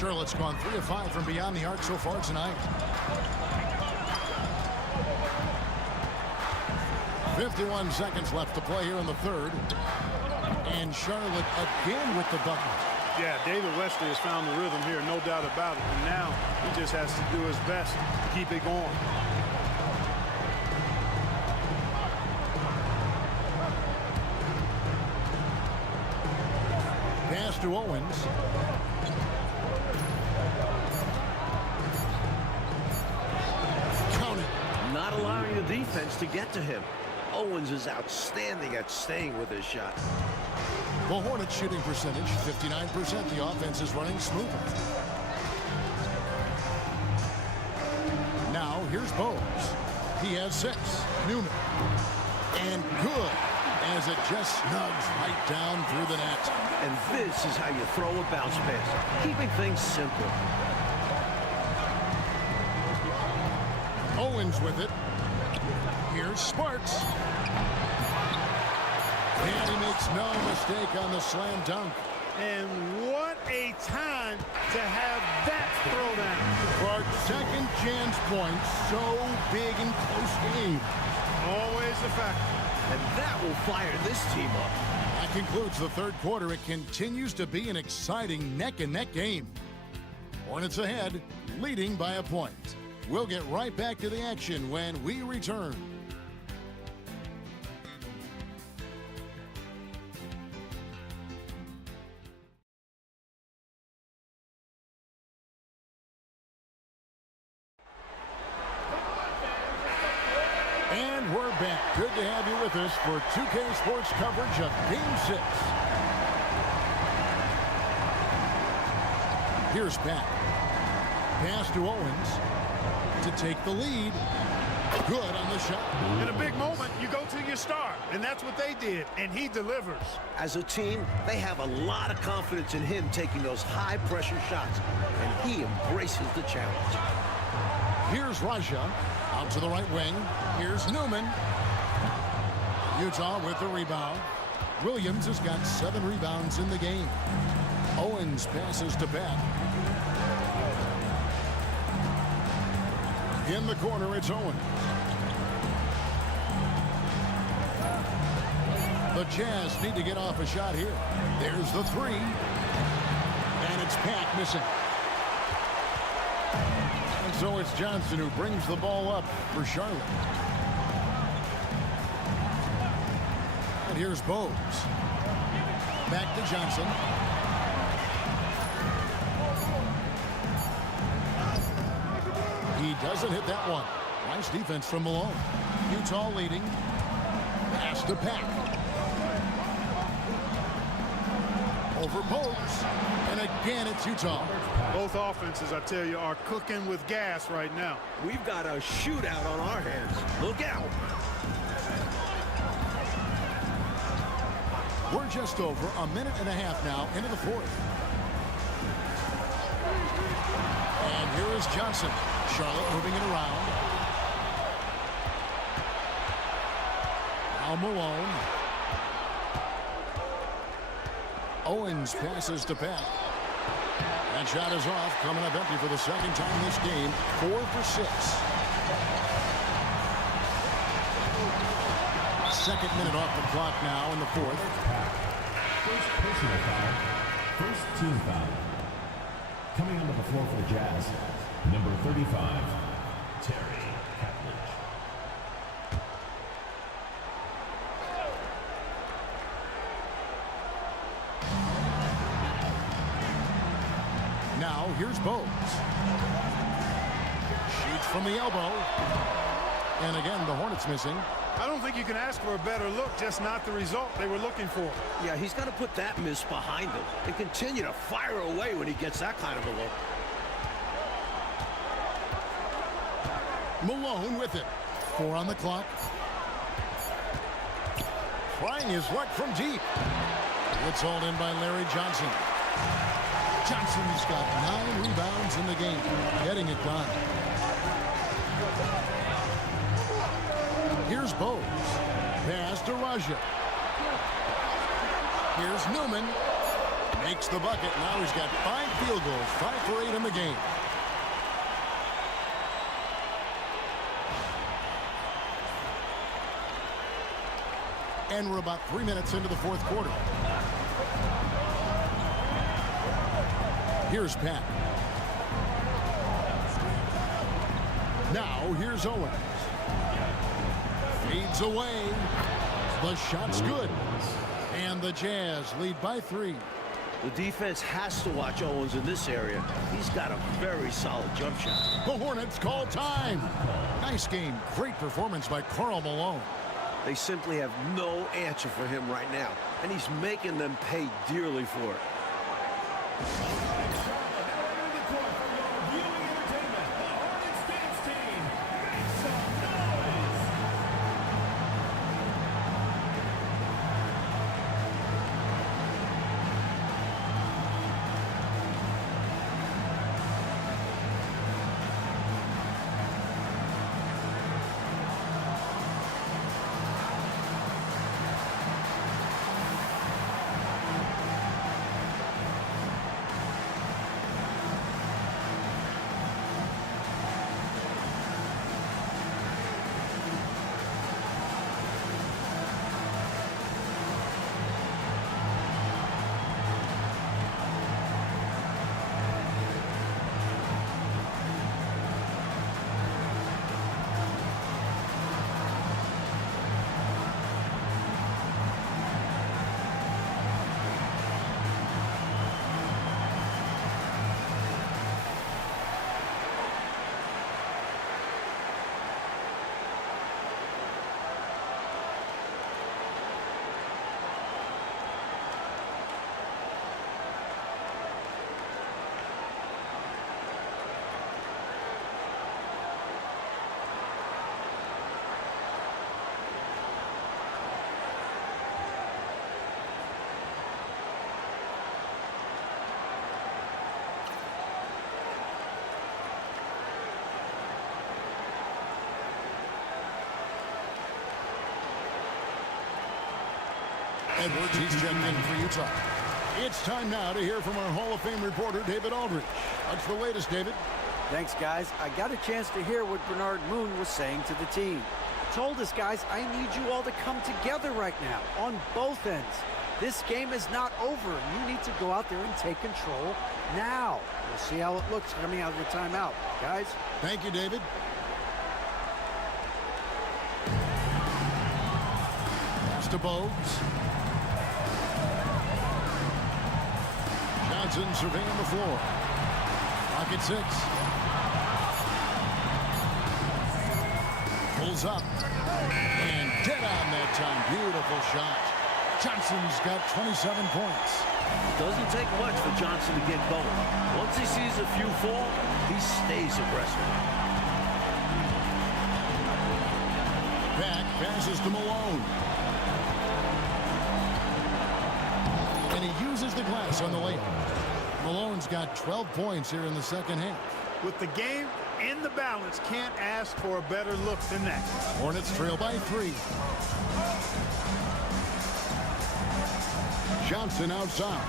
Charlotte's gone 3 of 5 from beyond the arc so far tonight. 51 seconds left to play here in the third. And Charlotte again with the bucket. Yeah, David Wesley has found the rhythm here, no doubt about it. And now he just has to do his best to keep it going. Pass to Owens. Count it. Not allowing the defense to get to him. Owens is outstanding at staying with his shot. The Hornets shooting percentage, 59%. The offense is running smoothly. Now, here's Bowes. He has 6. Newman. And good, as it just snugs right down through the net. And this is how you throw a bounce pass, keeping things simple. Owens with it. Here's Sparks. And he makes no mistake on the slam dunk. And what a time to have that throwdown. Clark's second chance point, so big and close game. Always a factor. And that will fire this team up. That concludes the third quarter. It continues to be an exciting neck-and-neck game. Hornets ahead, leading by a point. We'll get right back to the action when we return. And we're back. Good to have you with us for 2K Sports coverage of Game 6. Here's Pat. Pass to Owens to take the lead. Good on the shot. In a big moment, you go to your star, and that's what they did, and he delivers. As a team, they have a lot of confidence in him taking those high-pressure shots, and he embraces the challenge. Here's Raja. Out to the right wing. Here's Newman. Utah with the rebound. Williams has got 7 rebounds in the game. Owens passes to Pat. In the corner, it's Owens. The Jazz need to get off a shot here. There's the 3. And it's Pat missing. And so it's Johnson who brings the ball up for Charlotte. And here's Bowes. Back to Johnson. He doesn't hit that one. Nice defense from Malone. Utah leading. Pass to Pat. Over Bowes. And again, it's Utah. Both offenses, I tell you, are cooking with gas right now. We've got a shootout on our hands. Look out. We're just over a minute and a half now into the fourth. And here is Johnson. Charlotte moving it around. Now Malone. Owens passes to Pat. That shot is off, coming up empty for the second time this game. 4 for 6. Second minute off the clock now in the fourth. First personal foul. First team foul. Coming onto the floor for the Jazz, number 35, Terry Catledge. Now, here's Bowes. Shoots from the elbow. And again, the Hornets missing. I don't think you can ask for a better look, just not the result they were looking for. Yeah, he's got to put that miss behind him and continue to fire away when he gets that kind of a look. Malone with it. 4 on the clock. Trying his luck from deep. It's hauled in by Larry Johnson. Johnson's got 9 rebounds in the game, getting it done. Here's Bowes. Pass to Raja. Here's Newman. Makes the bucket. Now he's got 5 field goals, 5 for 8 in the game. And we're about 3 minutes into the fourth quarter. Here's Pat. Now here's Owens. Fades away. The shot's good. And the Jazz lead by 3. The defense has to watch Owens in this area. He's got a very solid jump shot. The Hornets call time. Nice game. Great performance by Karl Malone. They simply have no answer for him right now, and he's making them pay dearly for it. Edwards, he's checking in for Utah. It's time now to hear from our Hall of Fame reporter, David Aldridge. What's the latest, David? Thanks, guys. I got a chance to hear what Bernard Moon was saying to the team. Told us, guys, I need you all to come together right now on both ends. This game is not over. You need to go out there and take control now. We'll see how it looks coming out of the timeout. Guys? Thank you, David. Pass to Bogues. Johnson surveying the floor. Clock at 6. Pulls up. And dead on that time. Beautiful shot. Johnson's got 27 points. Doesn't take much for Johnson to get going. Once he sees a few fall, he stays aggressive. Back passes to Malone. And he uses the glass on the layup. Malone's got 12 points here in the second half. With the game in the balance, can't ask for a better look than that. Hornets trail by 3. Johnson outside.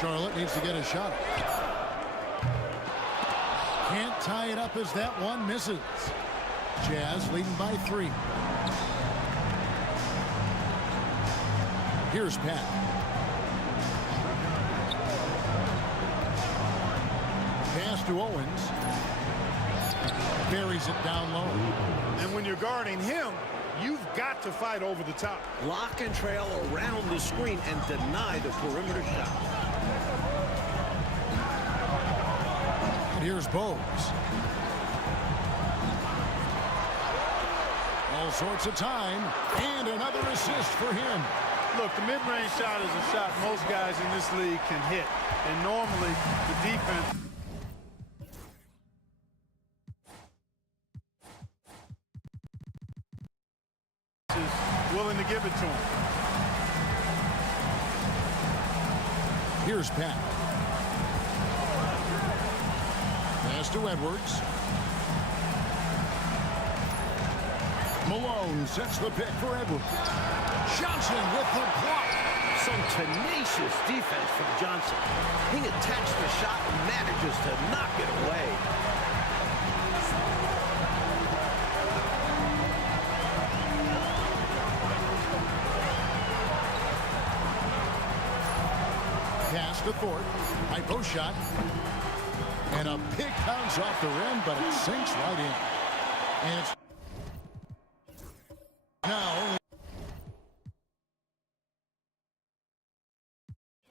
Charlotte needs to get a shot. Can't tie it up as that one misses. Jazz leading by 3. Here's Pat. Pass to Owens. Buries it down low. And when you're guarding him, you've got to fight over the top. Lock and trail around the screen and deny the perimeter shot. And here's Bogues. All sorts of time. And another assist for him. Look, the mid-range shot is a shot most guys in this league can hit. And normally, the defense is willing to give it to him. Here's Pat. Pass to Edwards. Malone sets the pick for Edwards. Johnson with the block. Some tenacious defense from Johnson. He attacks the shot and manages to knock it away. Pass to Thorpe. High post shot. And a pick bounce off the rim, but it sinks right in. And it's now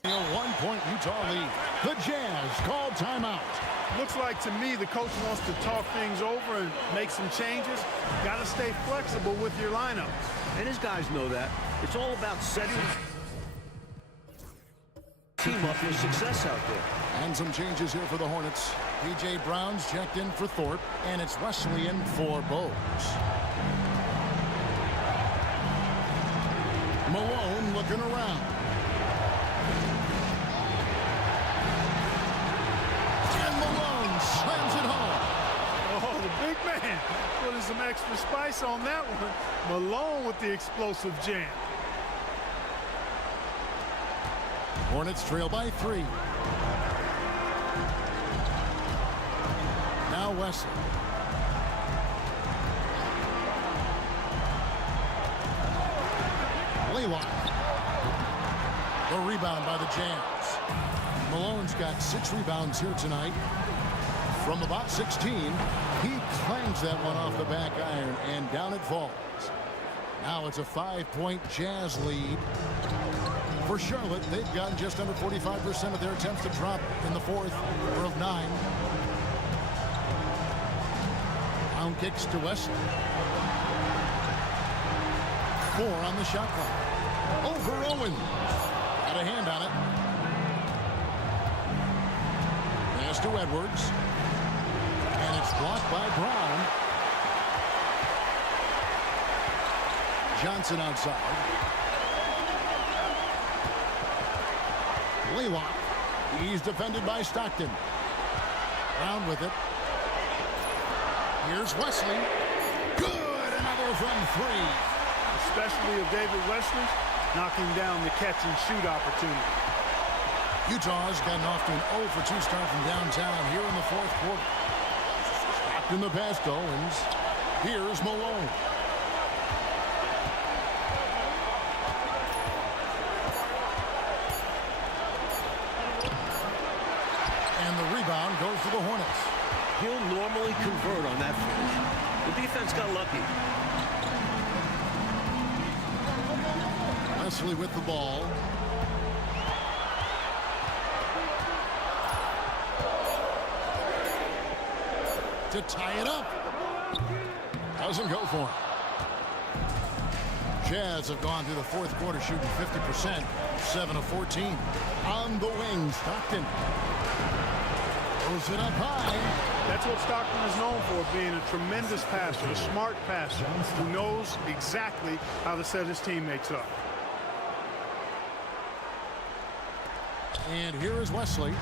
a 1-point Utah lead. The Jazz call timeout. Looks like to me the coach wants to talk things over and make some changes. Got to stay flexible with your lineups. And his guys know that. It's all about setting team up for success out there. And some changes here for the Hornets. P.J. Brown's checked in for Thorpe, and it's Wesleyan for Bowes. Malone looking around. And Malone slams it home. Oh, the big man putting some extra spice on that one. Malone with the explosive jam. Hornets trail by 3. Now Wesley. Laylock. The rebound by the Jazz. Malone's got 6 rebounds here tonight. From about 16, he clangs that one off the back iron, and down it falls. Now it's a 5-point Jazz lead. For Charlotte, they've gotten just under 45% of their attempts to drop in the fourth, or of 9. Down kicks to Wesley. 4 on the shot clock. Over Owen. Got a hand on it. Pass to Edwards. And it's blocked by Brown. Johnson outside. Laylock. He's defended by Stockton. Brown with it. Here's Wesley. Good. Another from 3. Especially of David Wesley, knocking down the catch-and-shoot opportunity. Utah's gotten off to an 0-for-2 start from downtown here in the fourth quarter. Stockton the pass to Owens. Here's Malone. Rebound goes to the Hornets. He'll normally convert on that finish. The defense got lucky. Wesley with the ball. To tie it up. Doesn't go for him. Jazz have gone through the fourth quarter shooting 50%. 7 of 14. On the wing, Stockton. Throws it up high. That's what Stockton is known for, being a tremendous passer, a smart passer, who knows exactly how to set his teammates up. And here is Wesley.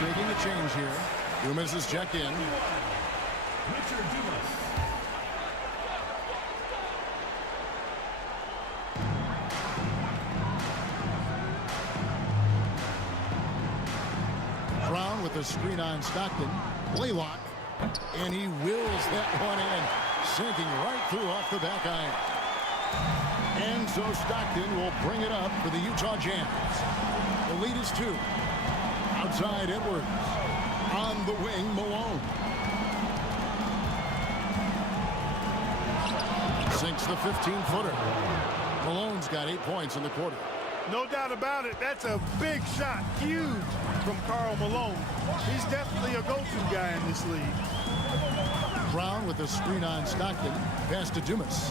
Making a change here. Dumas is checked in. Richard Dumas. Brown with a screen on Stockton. Laylock. And he wills that one in. Sinking right through off the back iron. And so Stockton will bring it up for the Utah Jazz. The lead is 2. Outside Edwards. On the wing, Malone. Sinks the 15-footer. Malone's got 8 points in the quarter. No doubt about it. That's a big shot. Huge. from Karl Malone. He's definitely a go-to guy in this league. Brown with the screen on Stockton. Pass to Dumas.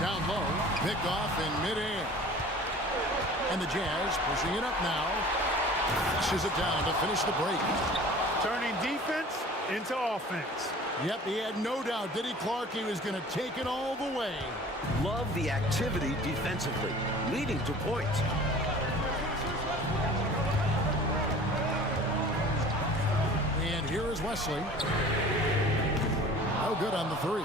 Down low. Picked off in midair. And the Jazz pushing it up now. Flushes it down to finish the break. Turning defense into offense. Yep, he had no doubt, did he, Clark? He was going to take it all the way. Love the activity defensively, leading to points. And here is Wesley. No good on the three.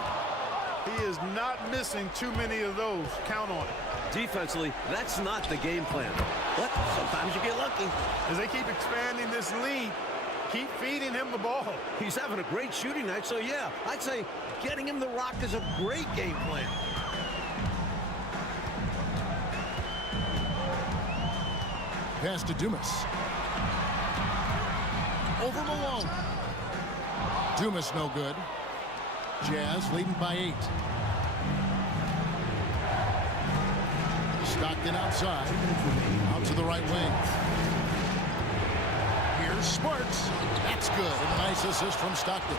He is not missing too many of those. Count on it. Defensively, that's not the game plan. But sometimes you get lucky. As they keep expanding this lead, keep feeding him the ball. He's having a great shooting night, so yeah, I'd say getting him the rock is a great game plan. Pass to Dumas. Over Malone. Dumas no good. Jazz leading by 8. Stockton outside. Out to the right wing. Here's Sparks. That's good. And a nice assist from Stockton.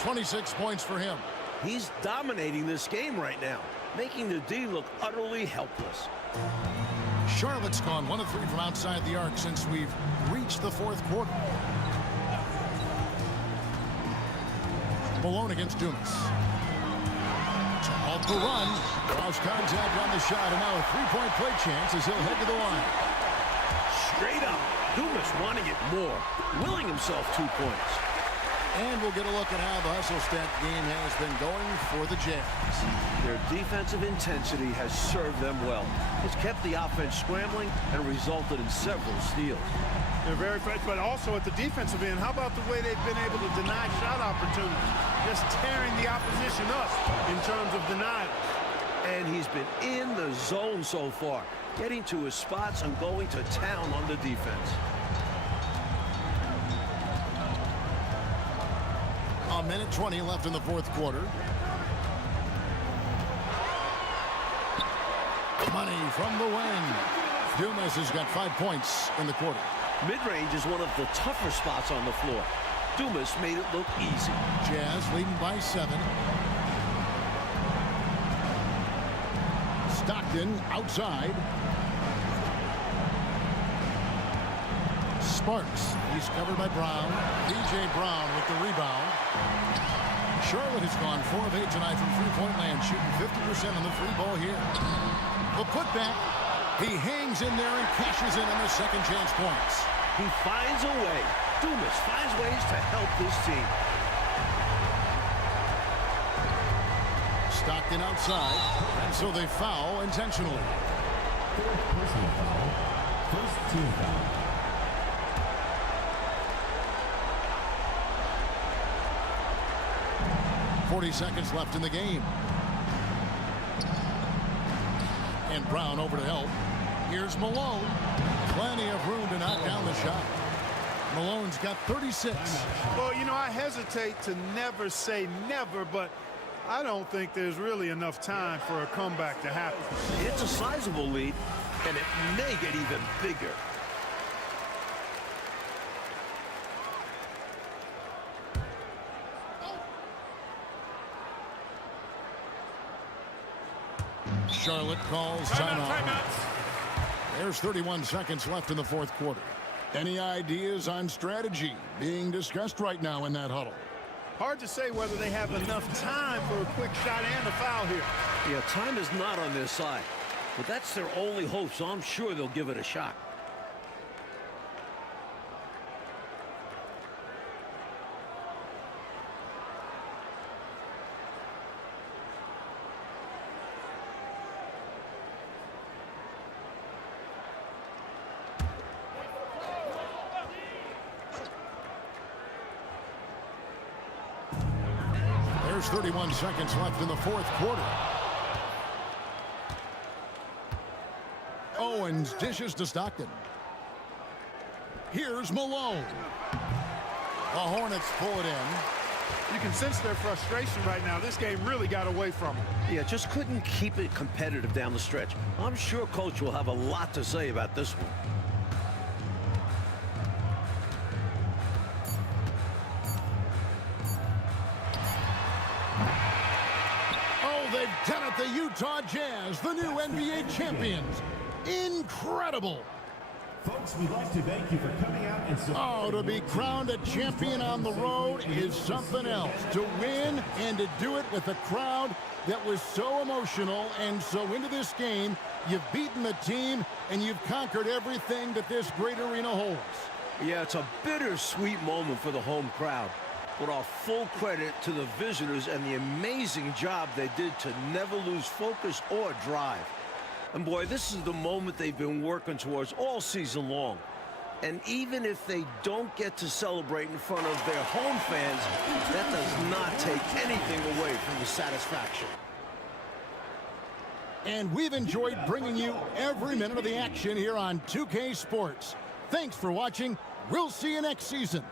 26 points for him. He's dominating this game right now, making the D look utterly helpless. Charlotte's gone 1 of 3 from outside the arc since we've reached the fourth quarter. Malone against Dumas. To halt the run. Draws contact on the shot, and now a three-point play chance as he'll head to the line. Straight up, Dumas wanting it more, willing himself 2 points. And we'll get a look at how the hustle stat game has been going for the Jazz. Their defensive intensity has served them well. It's kept the offense scrambling and resulted in several steals. They're very fresh, but also at the defensive end, how about the way they've been able to deny shot opportunities? Just tearing the opposition up in terms of denial. And he's been in the zone so far, getting to his spots and going to town on the defense. A minute 20 left in the fourth quarter. Money from the wing. Dumas has got 5 points in the quarter. Mid-range is one of the tougher spots on the floor. Dumas made it look easy. Jazz leading by 7. Stockton outside. Sparks. He's covered by Brown. DJ Brown with the rebound. Charlotte has gone 4 of 8 tonight from three-point land, shooting 50% on the free ball here. The putback. He hangs in there and cashes in on the second chance points. He finds a way. Dumas finds ways to help this team. Stockton outside, and so they foul intentionally. Fourth personal foul. First team foul. .40 seconds left in the game. And Brown over to help. Here's Malone. Plenty of room to knock down the shot. Malone's got 36. Well, you know, I hesitate to never say never, but I don't think there's really enough time for a comeback to happen. It's a sizable lead, and it may get even bigger. Charlotte calls timeout. There's 31 seconds left in the fourth quarter. Any ideas on strategy being discussed right now in that huddle? Hard to say whether they have enough time for a quick shot and a foul here. Yeah, time is not on their side. But that's their only hope, so I'm sure they'll give it a shot. There's 31 seconds left in the fourth quarter. Owens dishes to Stockton. Here's Malone. The Hornets pull it in. You can sense their frustration right now. This game really got away from them. Yeah, just couldn't keep it competitive down the stretch. I'm sure Coach will have a lot to say about this one. they've done it, the Utah Jazz, the new NBA champions. Incredible. Folks, we'd like to thank you for coming out and supporting. Oh, to be crowned a champion on the road is something else. To win and to do it with a crowd that was so emotional and so into this game, you've beaten the team and you've conquered everything that this great arena holds. Yeah, it's a bittersweet moment for the home crowd. But our full credit to the visitors and the amazing job they did to never lose focus or drive. And boy, this is the moment they've been working towards all season long. And even if they don't get to celebrate in front of their home fans, that does not take anything away from the satisfaction. And we've enjoyed bringing you every minute of the action here on 2K Sports. Thanks for watching. We'll see you next season.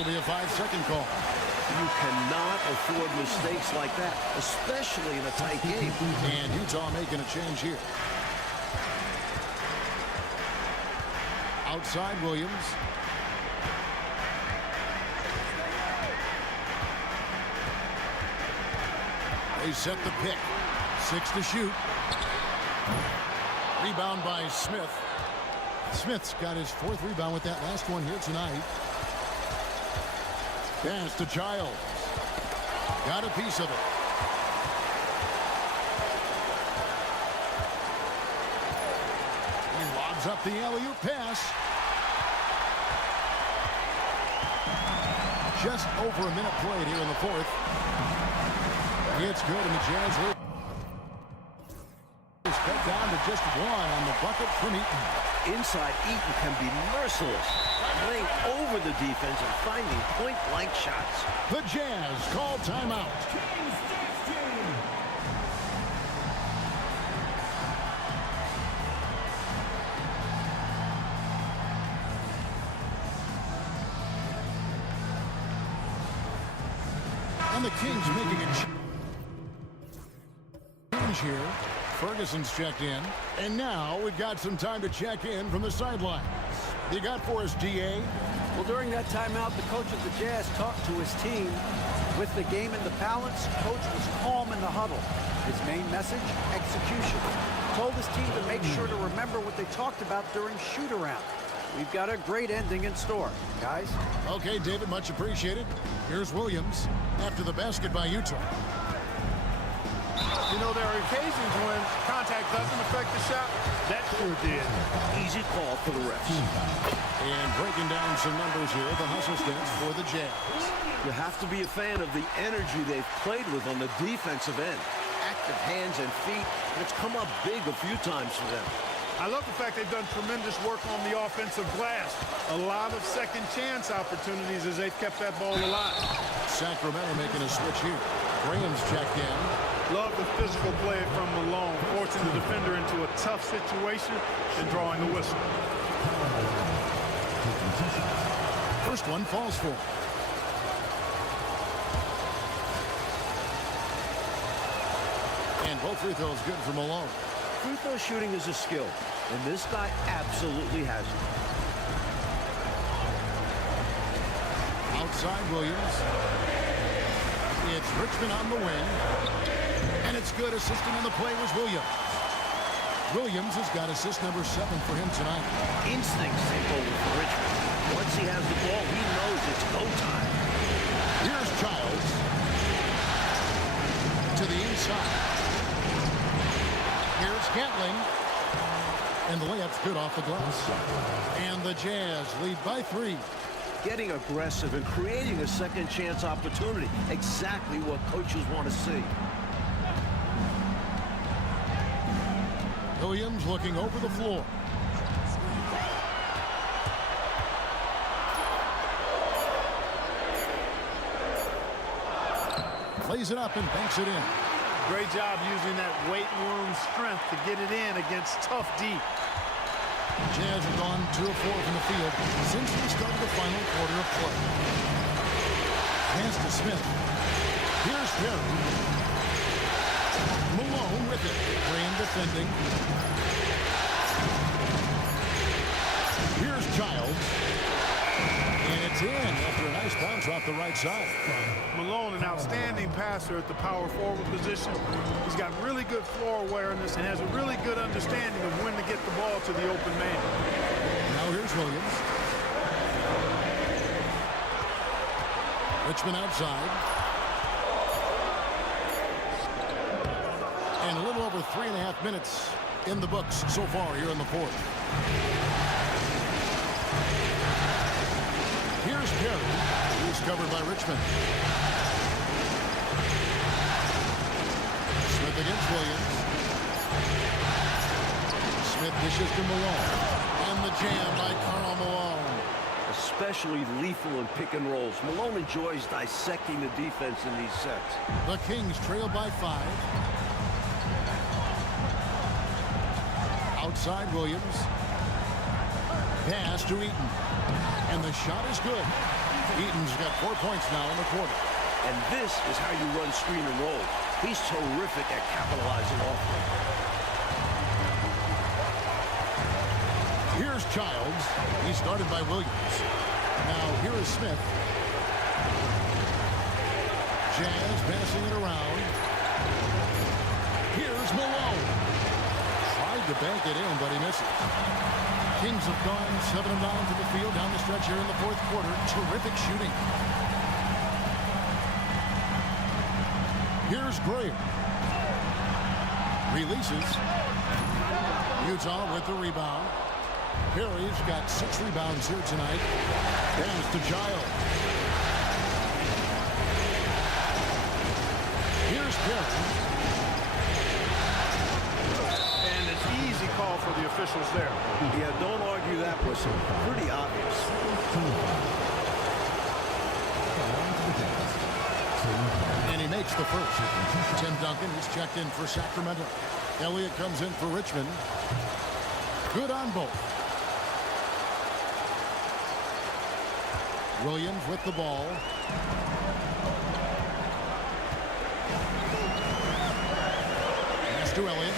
That'll be a 5-second call. You cannot afford mistakes like that, especially in a tight game. And Utah making a change here. Outside Williams. They set the pick. 6 to shoot. Rebound by Smith. Smith's got his 4th rebound with that last one here tonight. Pass to Childs. Got a piece of it. He lobs up the alley-oop pass. Just over a minute played here in the 4th. It's good, and the Jazz lead. Cut down to just 1 on the bucket from Eaton. Inside, Eaton can be merciless, laying over the defense and finding point-blank shots. The Jazz call timeout. And the Kings making a change here. Ferguson's checked in. And now we've got some time to check in from the sidelines. You got for us, D.A.? Well, during that timeout, the coach of the Jazz talked to his team. With the game in the balance, coach was calm in the huddle. His main message, execution. Told his team to make sure to remember what they talked about during shoot-around. We've got a great ending in store, guys. Okay, David, much appreciated. Here's Williams after the basket by Utah. You know, there are occasions when contact doesn't affect the shot. That sure did. Easy call for the refs. And breaking down some numbers here, the hustle stats for the Jazz. You have to be a fan of the energy they've played with on the defensive end. Active hands and feet, and it's come up big a few times for them. I love the fact they've done tremendous work on the offensive glass. A lot of second chance opportunities as they've kept that ball alive. Sacramento making a switch here. Graham's checked in. Love the physical play from Malone, forcing the defender into a tough situation and drawing the whistle. First one falls for him. And both free throws good for Malone. Free throw shooting is a skill, and this guy absolutely has it. Outside Williams. It's Richmond on the wing. And it's good. Assisting on the play was Williams. Williams has got assist number 7 for him tonight. Instincts take over for Richmond. Once he has the ball, he knows it's go time. Here's Childs. To the inside. Here's Gatling. And the layup's good off the glass. And the Jazz lead by 3. Getting aggressive and creating a second chance opportunity. Exactly what coaches want to see. Williams looking over the floor. Plays it up and banks it in. Great job using that weight room strength to get it in against tough D. Jazz have gone 2 of 4 from the field since we started the final quarter of play. Pass to Smith. Here's Perry. Malone with it. Graham defending. Here's Childs. And it's in after a nice bounce off the right side. Malone, an outstanding passer at the power forward position. He's got really good floor awareness and has a really good understanding of when to get the ball to the open man. Now here's Williams. Richmond outside. And a little over 3.5 minutes in the books so far here in the 4th. Here's Perry. He's covered by Richmond. Smith against Williams. Smith dishes to Malone. And the jam by Karl Malone. Especially lethal in pick and rolls. Malone enjoys dissecting the defense in these sets. The Kings trail by 5. Outside Williams. Pass to Eaton. And the shot is good. Eaton's got 4 points now in the quarter. And this is how you run screen and roll. He's terrific at capitalizing off it. Here's Childs. He's started by Williams. Now here is Smith. Jazz passing it around. Here's Malone. Tried to bank it in, but he misses. Kings have gone 7 of 9 to the field down the stretch here in the fourth quarter. Terrific shooting. Here's Graham. Releases. Utah with the rebound. Perry's got 6 rebounds here tonight. Pass to Giles. Here's Perry. And an easy call for the officials there. Yeah, don't argue that whistle. Pretty obvious. And he makes the first. Tim Duncan is checked in for Sacramento. Elliott comes in for Richmond. Good on both. Williams with the ball. Pass to Elliott.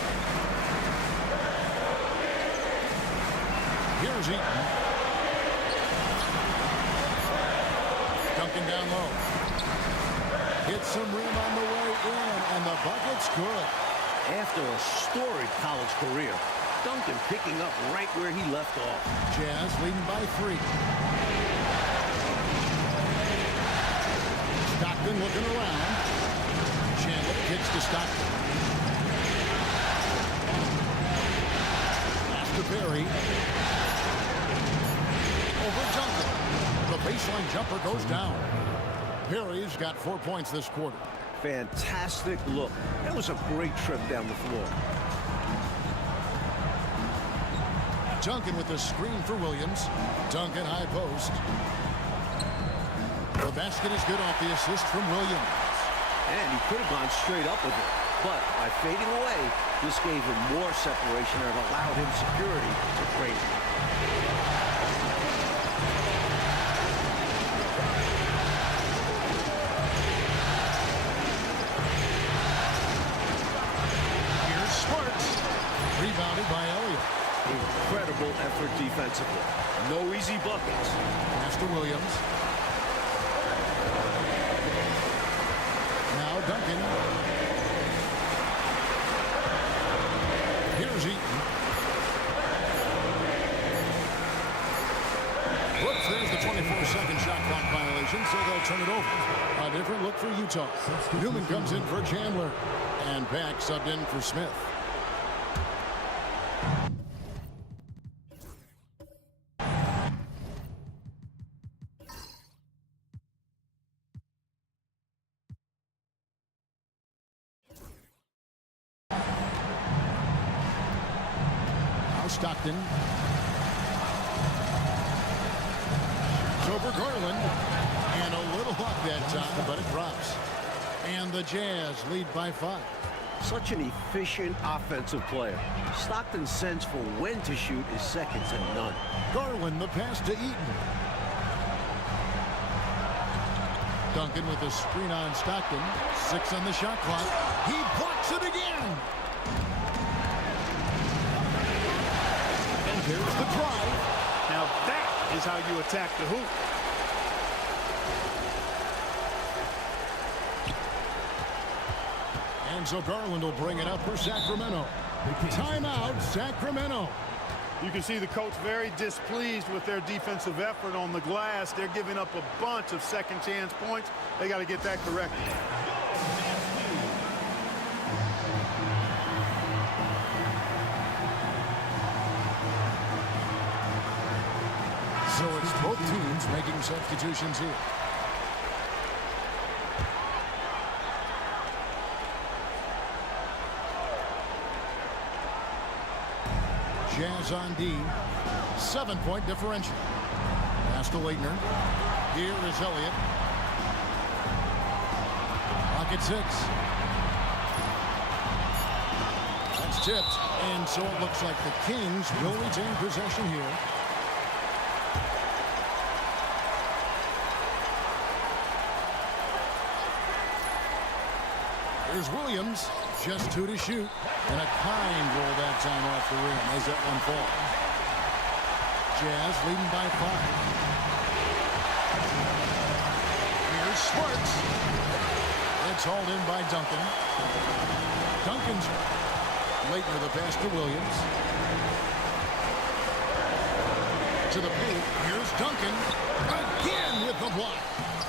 Here's Eaton. Duncan down low. Hits some rim on the way in, and the bucket's good. After a storied college career, Duncan picking up right where he left off. Jazz leading by 3. Stockton looking around. Chandler kicks to Stockton. Pass to Perry. Over Duncan. The baseline jumper goes down. Perry's got 4 points this quarter. Fantastic look. That was a great trip down the floor. Duncan with the screen for Williams. Duncan high post. The basket is good off the assist from Williams. And he could have gone straight up with it. But by fading away, this gave him more separation and allowed him security to create. Here's Sparks. Rebounded by Elliott. Incredible effort defensively. No easy buckets. Pass to Williams. Now Duncan. Here's Eaton. Whoops, there's the 24-second shot clock violation, so they'll turn it over. A different look for Utah. Newman comes in for Chandler. And Pack subbed in for Smith. Stockton. It's over Garland. And a little luck that time, but it drops. And the Jazz lead by 5. Such an efficient offensive player. Stockton's sense for when to shoot is second to none. Garland, the pass to Eaton. Duncan with a screen on Stockton. 6 on the shot clock. He blocks it again. Here's the drive. Now that is how you attack the hoop. And so Garland will bring it up for Sacramento. Timeout, Sacramento. You can see the coach very displeased with their defensive effort on the glass. They're giving up a bunch of second chance points. They got to get that corrected. So it's both teams making substitutions here. Jazz on D. 7-point differential. Pass to Leitner. Here is Elliott. Pocket 6. That's tipped. And so it looks like the Kings will retain possession here. Here's Williams, just 2 to shoot. And a kind roll that time off the rim as that one falls. Jazz leading by 5. Here's Sparks. It's hauled in by Duncan. Duncan's Leitner the pass to Williams. To the paint. Here's Duncan. Again with the block.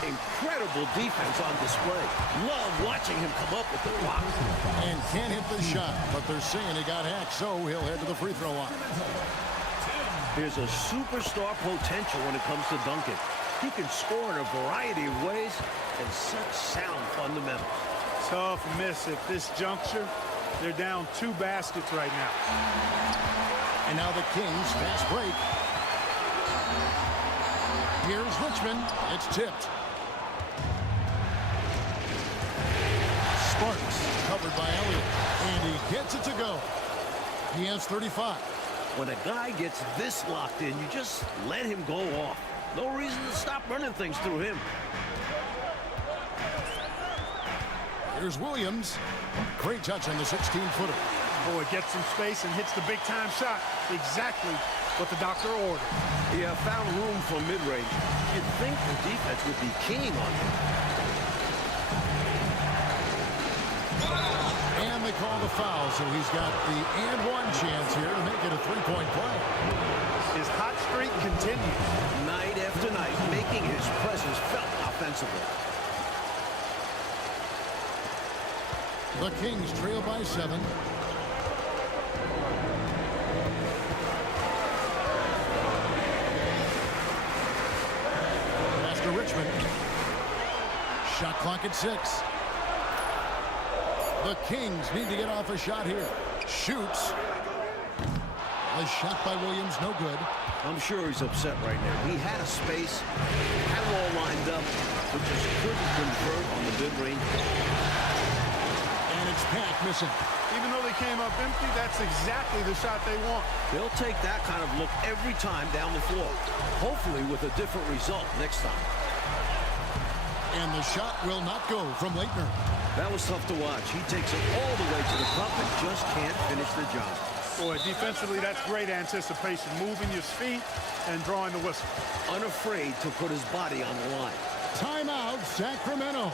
Incredible defense on display. Love watching him come up with the block. And can't hit the shot, but they're saying he got hacked, so he'll head to the free throw line. There's a superstar potential when it comes to Duncan. He can score in a variety of ways and such sound fundamentals. Tough miss at this juncture. They're down 2 baskets right now. And now the Kings fast break. Here's Richmond. It's tipped. Sparks covered by Elliott. And he gets it to go. He has 35. When a guy gets this locked in, you just let him go off. No reason to stop running things through him. Here's Williams. Great touch on the 16-footer. Boy, gets some space and hits the big-time shot. Exactly what the doctor ordered. Yeah, found room for mid-range. You'd think the defense would be keying on him. And they call the foul, so he's got the and-one chance here to make it a 3-point play. His hot streak continues. Night after night, making his presence felt offensively. The Kings trail by 7. Pass to Richmond. Shot clock at 6. The Kings need to get off a shot here. Shoots. A shot by Williams, no good. I'm sure he's upset right now. He had a space, had it all lined up, but just couldn't convert on the mid-range. And it's Pack missing. Even though they came up empty, that's exactly the shot they want. They'll take that kind of look every time down the floor, hopefully with a different result next time. And the shot will not go from Leitner. That was tough to watch. He takes it all the way to the cup and just can't finish the job. Boy, defensively, that's great anticipation. Moving his feet and drawing the whistle. Unafraid to put his body on the line. Timeout, Sacramento.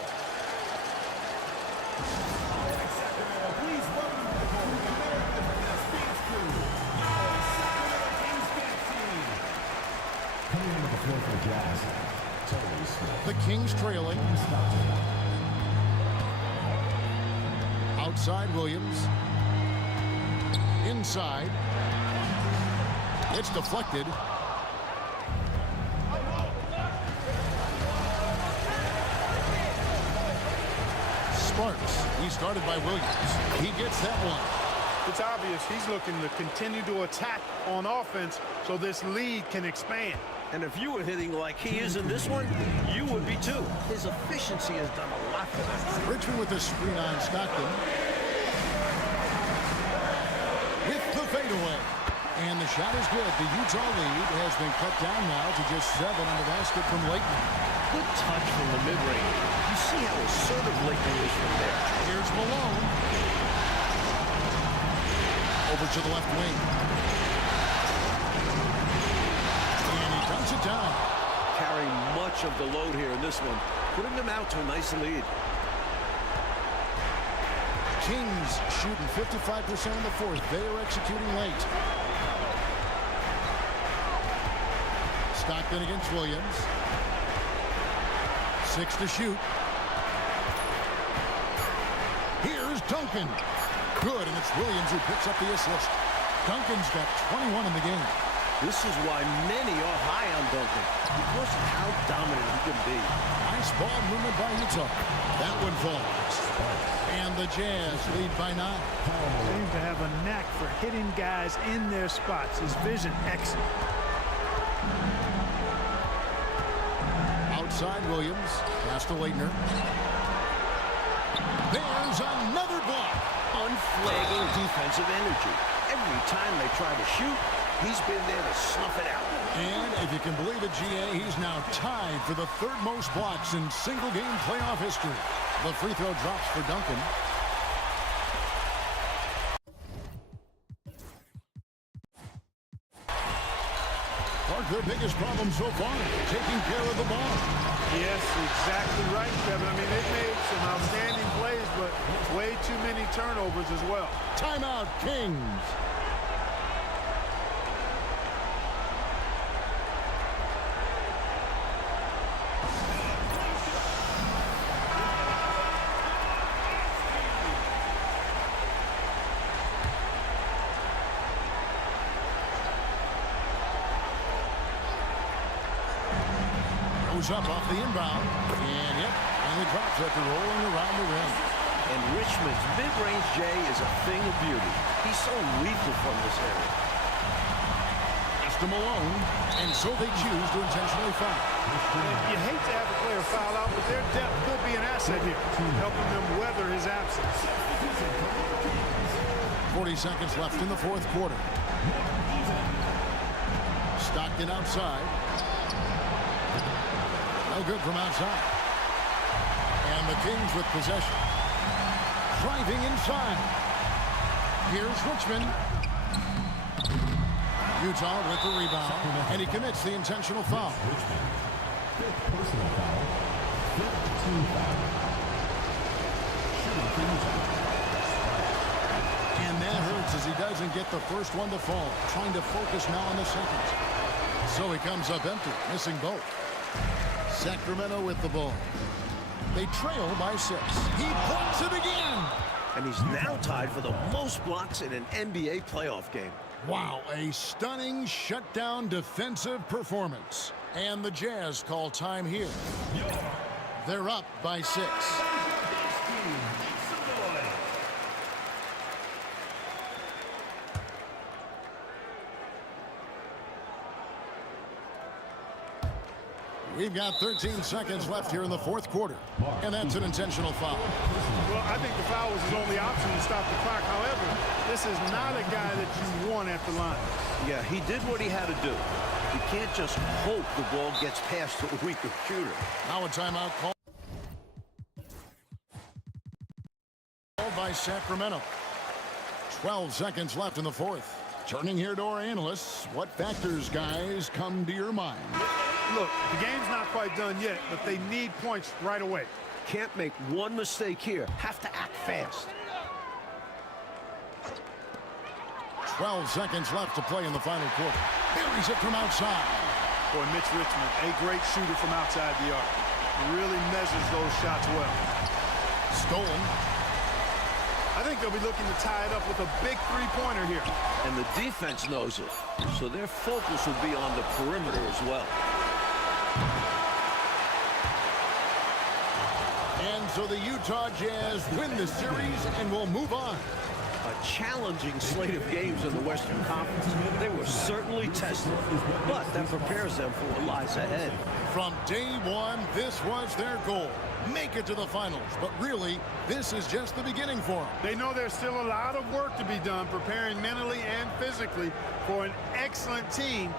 Please welcome to the court, America's Speed Crew, Sacramento Kings dance team. Coming into the floor for the Jazz, Terry Smith. The Kings trailing. Outside Williams. Inside. It's deflected. Sparks. He started by Williams. He gets that one. It's obvious he's looking to continue to attack on offense so this lead can expand. And if you were hitting like he is in this one, you would be too. His efficiency has done a lot for them. Richmond with the screen on Stockton. With the fadeaway. And the shot is good. The Utah lead has been cut down now to just 7 on the basket from Leitner. Good touch from the mid-range. You see how assertive Leitner is from there. Here's Malone. Over to the left wing. And he dumps it down. Carrying much of the load here in this one, putting them out to a nice lead. Kings shooting 55% in the fourth. They are executing late. Stockton against Williams. 6 to shoot. Here's Duncan. Good, and it's Williams who picks up the assist. Duncan's got 21 in the game. This is why many are high on Duncan, because of how dominant he can be. Nice ball movement by Utah. That one falls. And the Jazz lead by 9. Seems to have a knack for hitting guys in their spots. His vision excellent. Outside Williams. Pass to Leitner. There's another block. Unflagging defensive energy. Every time they try to shoot, he's been there to snuff it out. And if you can believe it, GA, he's now tied for the 3rd most blocks in single-game playoff history. The free throw drops for Duncan. Mark, their biggest problem so far, taking care of the ball. Yes, exactly right, Kevin. I mean, they've made some outstanding plays, but way too many turnovers as well. Timeout, Kings. Goes up off the inbound. And, yep, finally drops after rolling around the rim. And Richmond's mid-range J is a thing of beauty. He's so lethal from this area. Just him alone. And so they choose to intentionally foul. You hate to have a player foul out, but their depth could be an asset here, helping them weather his absence. 40 seconds left in the fourth quarter. Stockton outside. No good from outside. And the Kings with possession. Driving inside. Here's Richmond. Utah with the rebound. And he commits the intentional foul. Fifth personal foul. Fifth team foul. Shooting for Utah. And that hurts as he doesn't get the first one to fall. Trying to focus now on the second. So he comes up empty, missing both. Sacramento with the ball. They trail by 6. He blocks it again. And he's now tied for the most blocks in an NBA playoff game. Wow, a stunning shutdown defensive performance. And the Jazz call time here. They're up by 6. We've got 13 seconds left here in the fourth quarter. And that's an intentional foul. Well, I think the foul was his only option to stop the clock. However, this is not a guy that you want at the line. Yeah, he did what he had to do. You can't just hope the ball gets past to a weaker shooter. Now a timeout call by Sacramento. 12 seconds left in the fourth. Turning here to our analysts, what factors, guys, come to your mind? Look, the game's not quite done yet, but they need points right away. Can't make one mistake here. Have to act fast. 12 seconds left to play in the final quarter. Buries it from outside. Boy, Mitch Richmond, a great shooter from outside the arc. Really measures those shots well. Stolen. I think they'll be looking to tie it up with a big three-pointer here. And the defense knows it. So their focus will be on the perimeter as well. And so the Utah Jazz win the series and will move on. A challenging slate of games in the Western Conference. They were certainly tested, but that prepares them for what lies ahead. From day one, this was their goal. Make it to the finals. But really, this is just the beginning for them. They know there's still a lot of work to be done preparing mentally and physically for an excellent team.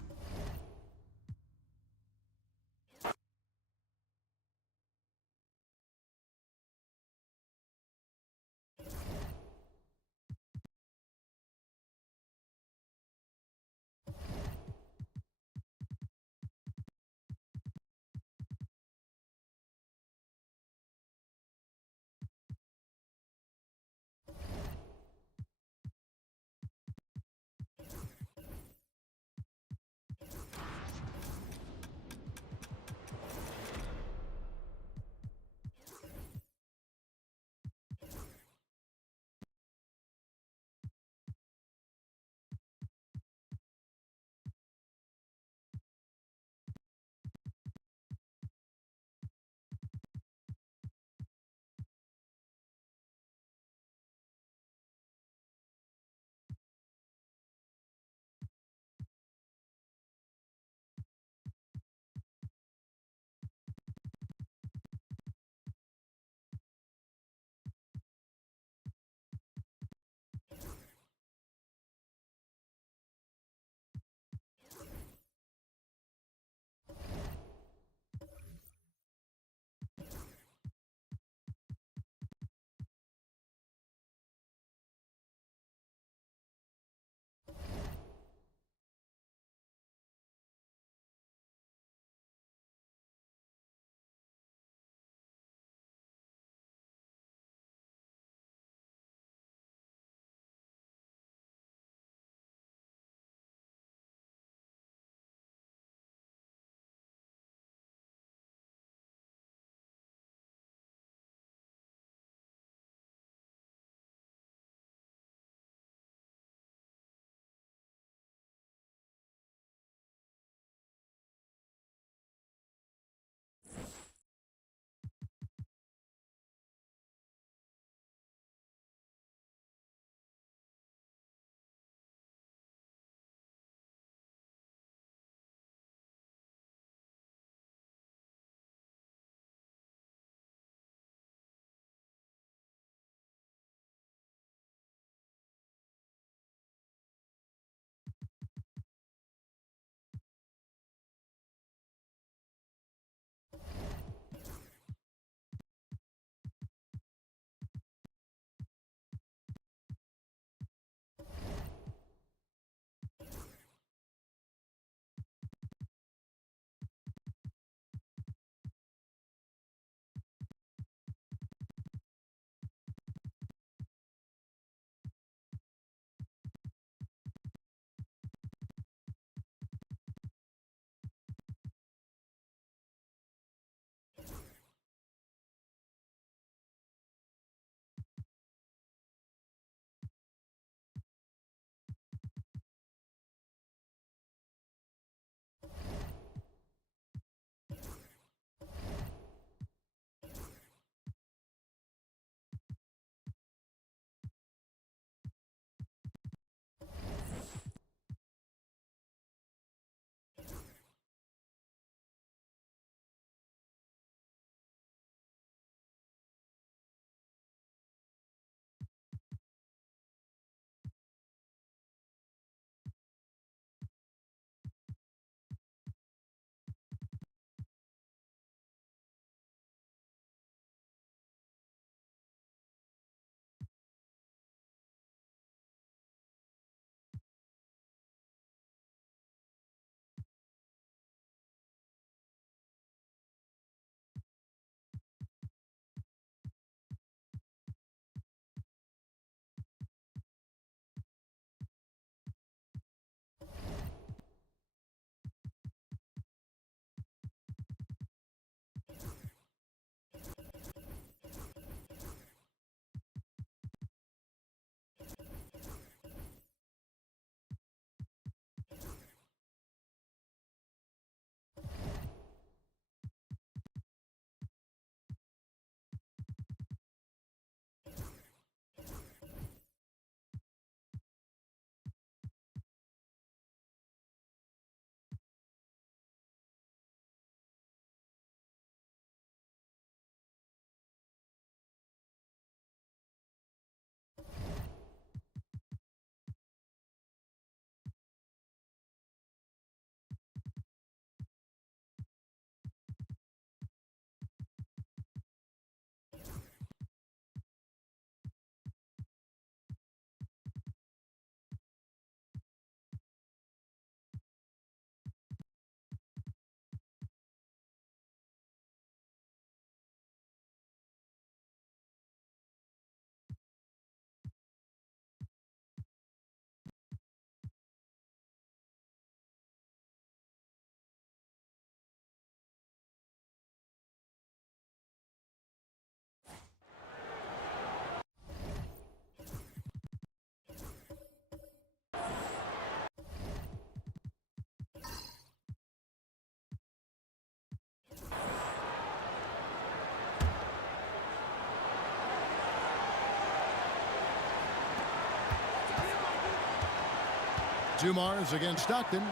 Dumars against Stockton.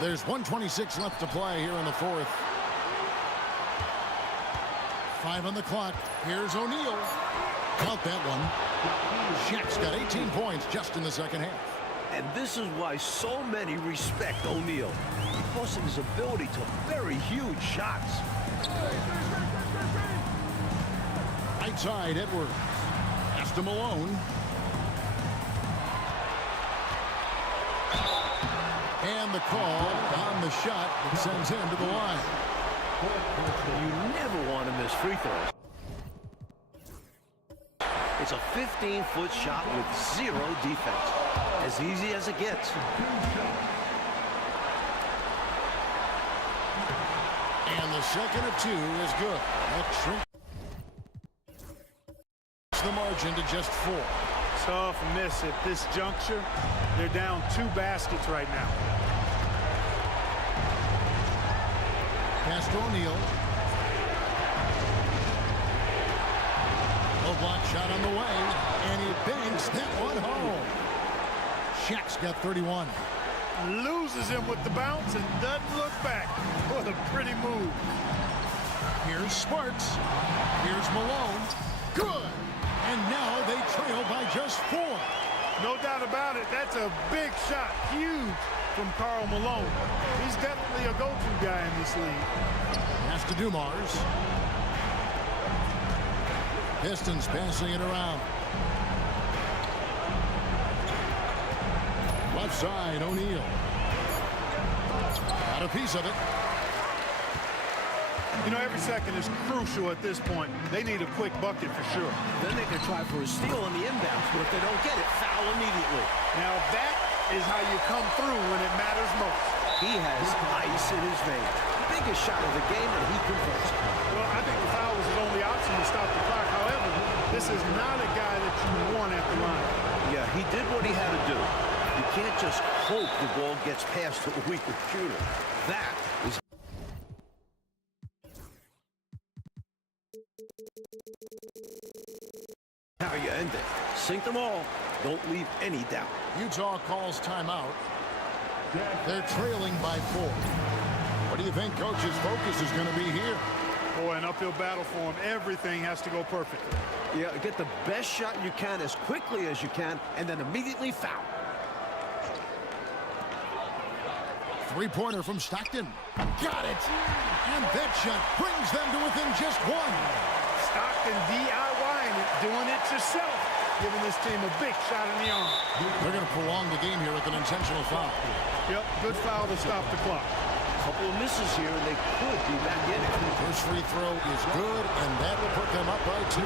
There's 1:26 left to play here in the fourth. 5 on the clock. Here's O'Neal. Count that one. Shaq's got 18 points just in the second half. And this is why so many respect O'Neal, because of his ability to bury huge shots. Right side, Edwards. Pass to Malone. And the call on the shot that sends him to the line. You never want to miss free throws. It's a 15-foot shot with zero defense. As easy as it gets. And the second of 2 is good. That shrinks the margin to just 4. Tough miss at this juncture. They're down 2 baskets right now. Pass to O'Neal. A block shot on the way, and he banks that one home. Shaq's got 31. Loses him with the bounce and doesn't look back. What a pretty move. Here's Sparks. Here's Malone. Good. And now they trail by just 4. No doubt about it. That's a big shot. Huge from Karl Malone. He's definitely a go-to guy in this league. Pass to Dumars. Pistons passing it around. Left side, O'Neal. Got a piece of it. You know, every second is crucial at this point. They need a quick bucket for sure. Then they can try for a steal on the inbounds, but if they don't get it, foul immediately. Now that is how you come through when it matters most. He has ice in his veins. Biggest shot of the game, and he converts. Well, I think the foul was his only option to stop the clock. However, this is not a guy that you want at the line. Yeah, he did what he had to do. You can't just hope the ball gets past to a weaker shooter. That is how you end it. Sink them all. Don't leave any doubt. Utah calls timeout. They're trailing by 4. What do you think coach's focus is going to be here? Boy, an uphill battle for him. Everything has to go perfectly. Yeah, get the best shot you can as quickly as you can, and then immediately foul. Three-pointer from Stockton. Got it! And that shot brings them to within just 1. Stockton DIYing it, doing it yourself, giving this team a big shot in the arm. They're going to prolong the game here with an intentional foul. Yep, good foul to stop the clock. Couple of misses here, and they could be back in it. First free throw is good, and that will put them up by 2.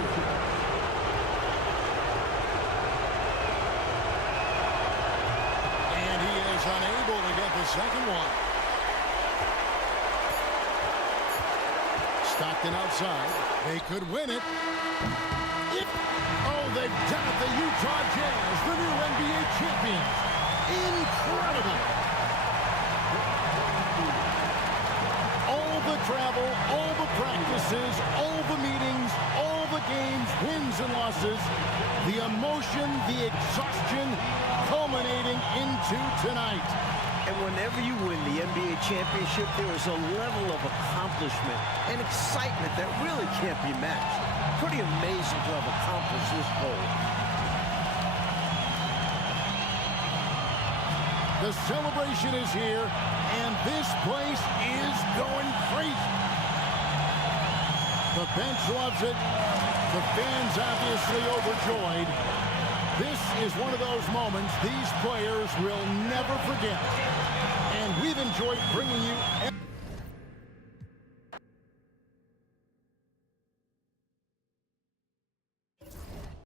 And he is unable to get the second one. Stockton outside. They could win it. Oh, they've done it. The Utah Jazz, the new NBA champions. Incredible. All the travel, all the practices, all the meetings, all the games, wins and losses, the emotion, the exhaustion culminating into tonight. And whenever you win the NBA championship, there is a level of accomplishment and excitement that really can't be matched. Pretty amazing to have accomplished this goal. The celebration is here, and this place is going crazy. The bench loves it. The fans obviously overjoyed. This is one of those moments these players will never forget. And we've enjoyed bringing you